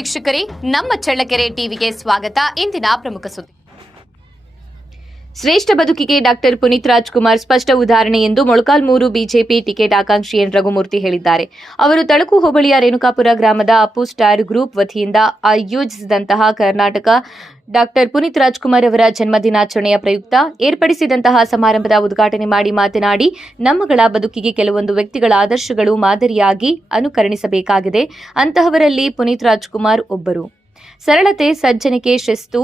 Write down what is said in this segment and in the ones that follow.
ವೀಕ್ಷಕರೇ, ನಮ್ಮ ಚಳ್ಳಕೆರೆ ಟಿವಿಗೆ ಸ್ವಾಗತ. ಇಂದಿನ ಪ್ರಮುಖ ಸುದ್ದಿ. ಶ್ರೇಷ್ಠ ಬದುಕಿಗೆ ಡಾಕ್ಟರ್ ಪುನೀತ್ ರಾಜ್ಕುಮಾರ್ ಸ್ಪಷ್ಟ ಉದಾಹರಣೆ ಎಂದು ಮೊಳಕಾಲ್ಮೂರು ಬಿಜೆಪಿ ಟಿಕೆಟ್ ಆಕಾಂಕ್ಷಿ ಎನ್ ರಘುಮೂರ್ತಿ ಹೇಳಿದ್ದಾರೆ. ಅವರು ತಳಕು ಹೋಬಳಿಯ ರೇಣುಕಾಪುರ ಗ್ರಾಮದ ಅಪ್ಪು ಸ್ಟಾರ್ ಗ್ರೂಪ್ ವತಿಯಿಂದ ಆಯೋಜಿಸಿದಂತಹ ಕರ್ನಾಟಕ ಡಾಕ್ಟರ್ ಪುನೀತ್ ರಾಜ್ಕುಮಾರ್ ಅವರ ಜನ್ಮದಿನಾಚರಣೆಯ ಪ್ರಯುಕ್ತ ಏರ್ಪಡಿಸಿದಂತಹ ಸಮಾರಂಭದ ಉದ್ಘಾಟನೆ ಮಾಡಿ ಮಾತನಾಡಿ, ನಮ್ಮಗಳ ಬದುಕಿಗೆ ಕೆಲವೊಂದು ವ್ಯಕ್ತಿಗಳ ಆದರ್ಶಗಳು ಮಾದರಿಯಾಗಿ ಅನುಕರಣಿಸಬೇಕಾಗಿದೆ. ಅಂತಹವರಲ್ಲಿ ಪುನೀತ್ ರಾಜ್ಕುಮಾರ್ ಒಬ್ಬರು. ಸರಳತೆ, ಸಜ್ಜನಿಕೆ, ಶಿಸ್ತು,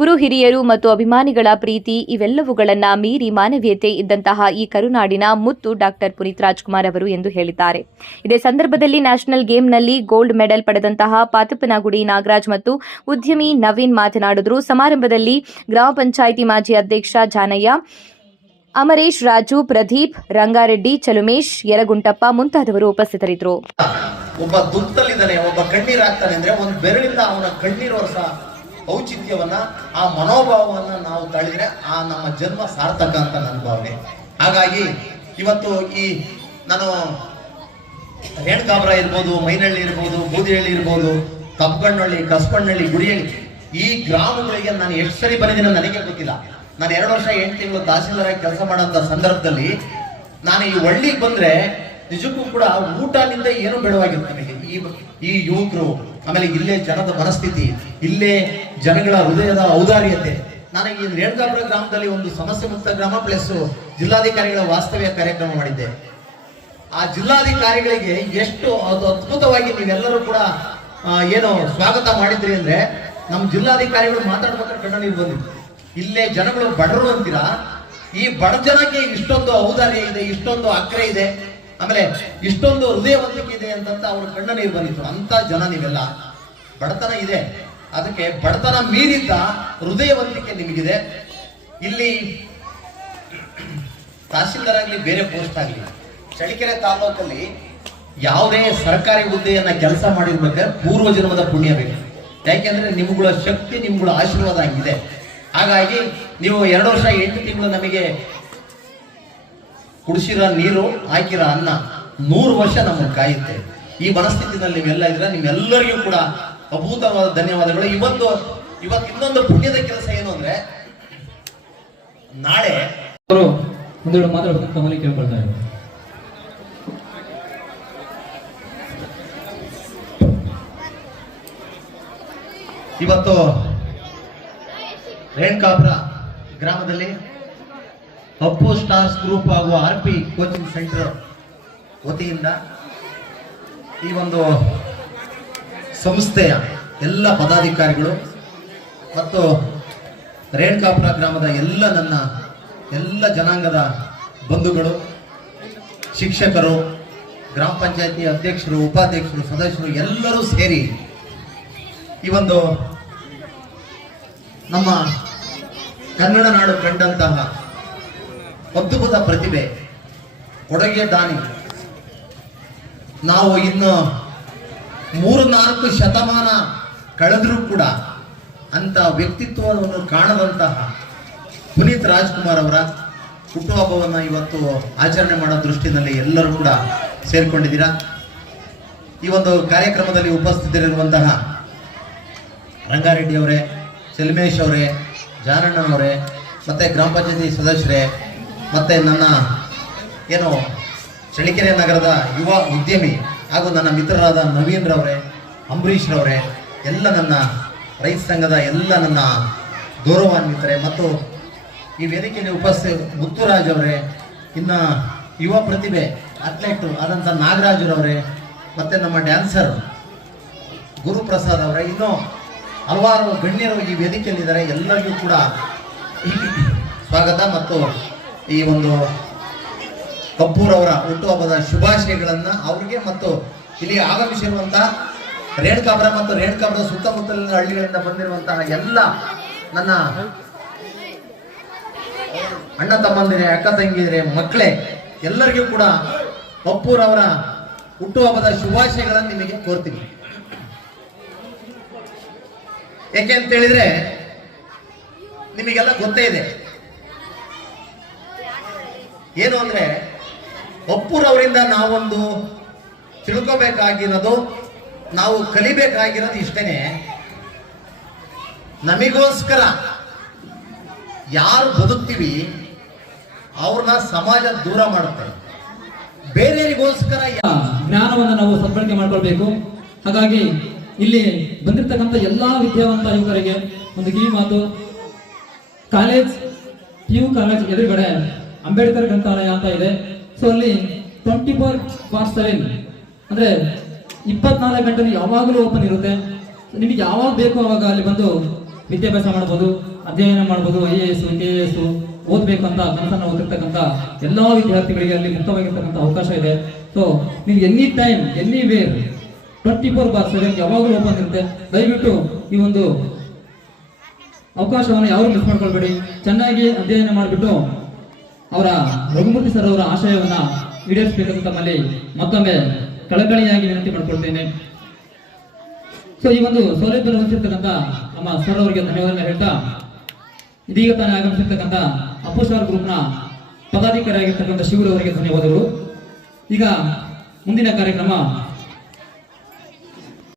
ಗುರು ಹಿರಿಯರು ಮತ್ತು ಅಭಿಮಾನಿಗಳ ಪ್ರೀತಿ ಇವೆಲ್ಲವುಗಳನ್ನ ಮೀರಿ ಮಾನವೀಯತೆ ಇದ್ದಂತಹ ಈ ಕರುನಾಡಿನ ಮುತ್ತು ಡಾಕ್ಟರ್ ಪುನೀತ್ ರಾಜ್ಕುಮಾರ್ ಅವರು ಎಂದು ಹೇಳಿದ್ದಾರೆ. ಇದೇ ಸಂದರ್ಭದಲ್ಲಿ ನ್ಯಾಷನಲ್ ಗೇಮ್ನಲ್ಲಿ ಗೋಲ್ಡ್ ಮೆಡಲ್ ಪಡೆದಂತಹ ಪಾತಪ್ಪನಗುಡಿ ನಾಗರಾಜ್ ಮತ್ತು ಉದ್ಯಮಿ ನವೀನ್ ಮಾತನಾಡಿದರು. ಸಮಾರಂಭದಲ್ಲಿ ಗ್ರಾಮ ಪಂಚಾಯಿತಿ ಮಾಜಿ ಅಧ್ಯಕ್ಷ ಜಾನಯ್ಯ, ಅಮರೇಶ್, ರಾಜು, ಪ್ರದೀಪ್, ರಂಗಾರೆಡ್ಡಿ, ಚಲುಮೇಶ್, ಯರಗುಂಟಪ್ಪ ಮುಂತಾದವರು ಉಪಸ್ಥಿತರಿದ್ದರು. ಒಬ್ಬ ದುಃಖದಲ್ಲಿದ್ದಾನೆ, ಒಬ್ಬ ಕಣ್ಣೀರಾಗ್ತಾನೆ ಅಂದ್ರೆ ಒಂದು ಬೆರಳಿಂದ ಅವನ ಕಣ್ಣೀರು ವರ್ಷ ಔಚಿತ್ಯವನ್ನ, ಆ ಮನೋಭಾವವನ್ನ ನಾವು ತಳಿದ್ರೆ ಆ ನಮ್ಮ ಜನ್ಮ ಸಾರ್ಥಕ ಅಂತ ನನ್ನ ಭಾವನೆ. ಹಾಗಾಗಿ ಇವತ್ತು ಈ ನಾನು ರೇಣುಕಾಪುರ ಇರ್ಬೋದು, ಮೈನಹಳ್ಳಿ ಇರ್ಬೋದು, ಬೂದಿಹಳ್ಳಿ ಇರ್ಬೋದು, ತಪ್ಪಗಣ್ಣಹಳ್ಳಿ, ಕಸಪಣ್ಣಹಳ್ಳಿ, ಗುಡಿಹಳ್ಳಿ, ಈ ಗ್ರಾಮಗಳಿಗೆ ನಾನು ಎಷ್ಟು ಸರಿ ಬಂದಿದ್ದೀನಿ ನನಗೆ ಗೊತ್ತಿಲ್ಲ. ನಾನು 2 ವರ್ಷ 8 ತಿಂಗಳು ತಹಸೀಲ್ದಾರ್ ಆಗಿ ಕೆಲಸ ಮಾಡೋಂಥ ಸಂದರ್ಭದಲ್ಲಿ ನಾನು ಈ ಹಳ್ಳಿಗೆ ಬಂದ್ರೆ ನಿಜಕ್ಕೂ ಕೂಡ ಊಟದಿಂದ ಏನು ಬೇಡವಾಗಿತ್ತು ನನಗೆ. ಈ ಯುವಕರು, ಆಮೇಲೆ ಇಲ್ಲೇ ಜನದ ಮನಸ್ಥಿತಿ, ಇಲ್ಲೇ ಜನಗಳ ಹೃದಯದ ಔದಾರ್ಯತೆ. ನಾನು ಈ ರೇಣುಕಾಪುರ ಗ್ರಾಮದಲ್ಲಿ ಒಂದು ಸಮಸ್ಯೆ ಮುಕ್ತ ಗ್ರಾಮ ಪ್ಲಸ್ ಜಿಲ್ಲಾಧಿಕಾರಿಗಳ ವಾಸ್ತವ್ಯ ಕಾರ್ಯಕ್ರಮ ಮಾಡಿದ್ದೆ. ಆ ಜಿಲ್ಲಾಧಿಕಾರಿಗಳಿಗೆ ಎಷ್ಟು ಅದ್ಭುತವಾಗಿ ನೀವೆಲ್ಲರೂ ಕೂಡ ಏನು ಸ್ವಾಗತ ಮಾಡಿದ್ರಿ ಅಂದ್ರೆ, ನಮ್ಮ ಜಿಲ್ಲಾಧಿಕಾರಿಗಳು ಮಾತಾಡ್ಬೇಕಾದ್ರೆ ಕಣ್ಣ ನೀರು ಬಂದಿತ್ತು. ಇಲ್ಲೇ ಜನಗಳು ಬಡರು ಅಂತೀರಾ, ಈ ಬಡ ಜನಕ್ಕೆ ಇಷ್ಟೊಂದು ಔದಾರ್ಯ ಇದೆ, ಇಷ್ಟೊಂದು ಅಕ್ರೆ ಇದೆ, ಆಮೇಲೆ ಇಷ್ಟೊಂದು ಹೃದಯವಂತಿಕೆ ಇದೆ ಅಂತ ಅವ್ರ ಕಣ್ಣ ನೀರು ಬಂದಿತ್ತು. ಅಂತ ಜನ ನೀವೆಲ್ಲ. ಬಡತನ ಇದೆ, ಅದಕ್ಕೆ ಬಡತನ ಮೀರಿದ್ದ ಹೃದಯವಂತಿಕೆ ನಿಮಗಿದೆ. ಇಲ್ಲಿ ತಹಸೀಲ್ದಾರ್ ಆಗಲಿ, ಬೇರೆ ಪೋಸ್ಟ್ ಆಗಲಿ, ಚಳ್ಳಕೆರೆ ತಾಲೂಕಲ್ಲಿ ಯಾವುದೇ ಸರ್ಕಾರಿ ಹುದ್ದೆಯನ್ನ ಕೆಲಸ ಮಾಡಿರ್ಬೇಕಾದ್ರೆ ಪೂರ್ವ ಜನ್ಮದ ಪುಣ್ಯ ಬೇಕು. ಯಾಕೆಂದ್ರೆ ನಿಮ್ಗಳ ಶಕ್ತಿ, ನಿಮ್ಗಳ ಆಶೀರ್ವಾದ ಆಗಿದೆ. ಹಾಗಾಗಿ ನೀವು 2 ವರ್ಷ 8 ತಿಂಗಳು ನಮಗೆ ಕುಡಿಸಿರೋ ನೀರು, ಹಾಕಿರೋ ಅನ್ನ 100 ವರ್ಷ ನಮ್ಮನ್ನು ಕಾಯುತ್ತೆ. ಈ ಮನಸ್ಥಿತಿನಲ್ಲಿ ನೀವೆಲ್ಲ ಇದ್ರೆ ನಿಮ್ಮೆಲ್ಲರಿಗೂ ಕೂಡ ಅಭೂತವಾದ ಧನ್ಯವಾದಗಳು. ಇವತ್ತು ಇನ್ನೊಂದು ಪುಣ್ಯದ ಕೆಲಸ ಏನು ಅಂದ್ರೆ, ನಾಳೆ ಒಂದೆರಡು ಮಾತಾಡೋದಕ್ಕೆ ತಮ್ಮಲ್ಲಿ ಕೇಳ್ಕೊಳ್ತಾ ಇದ್ದಾರೆ. ಇವತ್ತು ರೇಣುಕಾಪುರ ಗ್ರಾಮದಲ್ಲಿ ಅಪ್ಪು ಸ್ಟಾರ್ಸ್ ಗ್ರೂಪ್ ಹಾಗೂ RP ಕೋಚಿಂಗ್ ಸೆಂಟರ್ ವತಿಯಿಂದ ಈ ಒಂದು ಸಂಸ್ಥೆಯ ಎಲ್ಲ ಪದಾಧಿಕಾರಿಗಳು ಮತ್ತು ರೇಣುಕಾಪುರ ಗ್ರಾಮದ ಎಲ್ಲ ಜನಾಂಗದ ಬಂಧುಗಳು, ಶಿಕ್ಷಕರು, ಗ್ರಾಮ ಪಂಚಾಯತಿ ಅಧ್ಯಕ್ಷರು, ಉಪಾಧ್ಯಕ್ಷರು, ಸದಸ್ಯರು ಎಲ್ಲರೂ ಸೇರಿ ಈ ಒಂದು ನಮ್ಮ ಕನ್ನಡ ನಾಡು ಕಂಡಂತಹ ಅದ್ಭುತ ಪ್ರತಿಭೆ, ಕೊಡುಗೆ ದಾನಿ, ನಾವು ಇನ್ನು 3-4 ಶತಮಾನ ಕಳೆದರೂ ಕೂಡ ಅಂತ ವ್ಯಕ್ತಿತ್ವವನ್ನು ಕಾಣದಂತಹ ಪುನೀತ್ ರಾಜ್ಕುಮಾರ್ ಅವರ ಹುಟ್ಟುಹಬ್ಬವನ್ನು ಇವತ್ತು ಆಚರಣೆ ಮಾಡೋ ದೃಷ್ಟಿನಲ್ಲಿ ಎಲ್ಲರೂ ಕೂಡ ಸೇರಿಕೊಂಡಿದ್ದೀರಾ. ಈ ಒಂದು ಕಾರ್ಯಕ್ರಮದಲ್ಲಿ ಉಪಸ್ಥಿತರಿರುವಂತಹ ರಂಗಾರೆಡ್ಡಿ ಅವರೇ, ಚಲುಮೇಶ್ ಅವರೇ, ಜಾನಣ್ಣನವರೇ, ಮತ್ತು ಗ್ರಾಮ ಪಂಚಾಯತಿ ಸದಸ್ಯರೇ, ಮತ್ತು ನನ್ನ ಚಳ್ಳಕೆರೆ ನಗರದ ಯುವ ಉದ್ಯಮಿ ಹಾಗೂ ನನ್ನ ಮಿತ್ರರಾದ ನವೀನ್ ರವರೇ, ಅಂಬರೀಶ್ ರವರೇ, ಎಲ್ಲ ನನ್ನ ರೈತ ಸಂಘದ ಎಲ್ಲ ನನ್ನ ಗೌರವಾನ್ವಿತರೆ, ಮತ್ತು ಈ ವೇದಿಕೆಯಲ್ಲಿ ಉಪಸ್ಥಿತ ಮುತ್ತುರಾಜ್ ಅವರೇ, ಇನ್ನು ಯುವ ಪ್ರತಿಭೆ ಅಥ್ಲೆಟ್ ಆದಂಥ ನಾಗರಾಜರವರೇ, ಮತ್ತು ನಮ್ಮ ಡ್ಯಾನ್ಸರ್ ಗುರುಪ್ರಸಾದ್ ಅವರೇ, ಇನ್ನೂ ಹಲವಾರು ಗಣ್ಯರು ಈ ವೇದಿಕೆಯಲ್ಲಿದ್ದಾರೆ. ಎಲ್ಲರಿಗೂ ಕೂಡ ಸ್ವಾಗತ ಮತ್ತು ಈ ಒಂದು ಕಪ್ಪೂರವರ ಹುಟ್ಟುಹಬ್ಬದ ಶುಭಾಶಯಗಳನ್ನು ಅವರಿಗೆ ಮತ್ತು ಇಲ್ಲಿ ಆಗಮಿಸಿರುವಂತಹ ರೇಣುಕಾಪುರ ಮತ್ತು ರೇಣುಕಾಪುರ ಸುತ್ತಮುತ್ತಲಿನ ಹಳ್ಳಿಗಳಿಂದ ಬಂದಿರುವಂತಹ ಎಲ್ಲ ನನ್ನ ಅಣ್ಣ ತಮ್ಮಂದಿರೇ, ಅಕ್ಕ ತಂಗಿಯರೇ, ಮಕ್ಕಳೇ, ಎಲ್ಲರಿಗೂ ಕೂಡ ಕಪ್ಪೂರವರ ಹುಟ್ಟುಹಬ್ಬದ ಶುಭಾಶಯಗಳನ್ನು ನಿಮಗೆ ಕೋರ್ತೀನಿ. ಯಾಕೆ ಅಂತ ಹೇಳಿದ್ರೆ ನಿಮಗೆಲ್ಲ ಗೊತ್ತೇ ಇದೆ ಏನು ಅಂದ್ರೆ, ಅಪ್ಪುರವರಿಂದ ನಾವೊಂದು ತಿಳ್ಕೋಬೇಕಾಗಿರೋದು ನಾವು ಕಲಿಬೇಕಾಗಿರೋದು ಇಷ್ಟೇನೆ, ನಮಗೋಸ್ಕರ ಯಾರು ಬದುಕ್ತೀವಿ ಅವ್ರನ್ನ ಸಮಾಜ ದೂರ ಮಾಡುತ್ತೆ. ಬೇರೆಯವರಿಗೋಸ್ಕರ ಜ್ಞಾನವನ್ನು ನಾವು ಸದ್ಬಳಕೆ ಮಾಡ್ಕೊಳ್ಬೇಕು. ಹಾಗಾಗಿ ಇಲ್ಲಿ ಬಂದಿರತಕ್ಕಂಥ ಎಲ್ಲಾ ವಿದ್ಯಾವಂತ ಯುವಕರಿಗೆ ಒಂದು ಕಿವಿ ಮಾತು, ಕಾಲೇಜ್ PU ಕಾಲೇಜ್ ಎದುರುಗಡೆ ಅಂಬೇಡ್ಕರ್ ಗ್ರಂಥಾಲಯ ಅಂತ ಇದೆ. ಸೊ ಅಲ್ಲಿ 24/7 ಅಂದ್ರೆ 24 ಗಂಟೆ ಯಾವಾಗಲೂ ಓಪನ್ ಇರುತ್ತೆ. ನಿಮಗೆ ಯಾವಾಗ ಬೇಕೋ ಅವಾಗ ಅಲ್ಲಿ ಬಂದು ವಿದ್ಯಾಭ್ಯಾಸ ಮಾಡ್ಬೋದು, ಅಧ್ಯಯನ ಮಾಡ್ಬೋದು. IAS KAS ಓದ್ಬೇಕಂತ ಕನಸನ್ನು ಓದಿರ್ತಕ್ಕಂಥ ಎಲ್ಲಾ ವಿದ್ಯಾರ್ಥಿಗಳಿಗೆ ಅಲ್ಲಿ ಮುಕ್ತವಾಗಿರ್ತಕ್ಕಂಥ ಅವಕಾಶ ಇದೆ. ಸೊ ನೀವು ಎನಿ ಟೈಮ್ ಎನಿವೇರ್ 24/7 ಯಾವಾಗಲೂ ಓಪನ್ ಇರುತ್ತೆ. ದಯವಿಟ್ಟು ಈ ಒಂದು ಅವಕಾಶವನ್ನು ಯಾರು ಮಿಸ್ ಮಾಡ್ಕೊಳ್ಬೇಡಿ. ಚೆನ್ನಾಗಿ ಅಧ್ಯಯನ ಮಾಡಿಬಿಟ್ಟು ಅವರ ರಘುಮೂರ್ತಿ ಸರ್ ಅವರ ಆಶಯವನ್ನ ಈಡೇರಿಸಬೇಕಂತ ತಮ್ಮಲ್ಲಿ ಮತ್ತೊಮ್ಮೆ ಕಳಕಳಿಯಾಗಿ ವಿನಂತಿ ಮಾಡ್ಕೊಳ್ತೇನೆ. ಸೊ ಈ ಒಂದು ಸೌಲಭ್ಯ ಹೊಂದಿರ್ತಕ್ಕಂಥ ನಮ್ಮ ಸರ್ ಅವರಿಗೆ ಧನ್ಯವಾದ ಹೇಳ್ತಾ, ಇದೀಗ ತಾನೇ ಆಗಮಿಸಿರ್ತಕ್ಕಂಥ ಅಪ್ಪು ಸ್ಟಾರ್ ಗ್ರೂಪ್ನ ಪದಾಧಿಕಾರಿಯಾಗಿರ್ತಕ್ಕಂಥ ಶಿವರವರಿಗೆ ಧನ್ಯವಾದಗಳು. ಈಗ ಮುಂದಿನ ಕಾರ್ಯಕ್ರಮ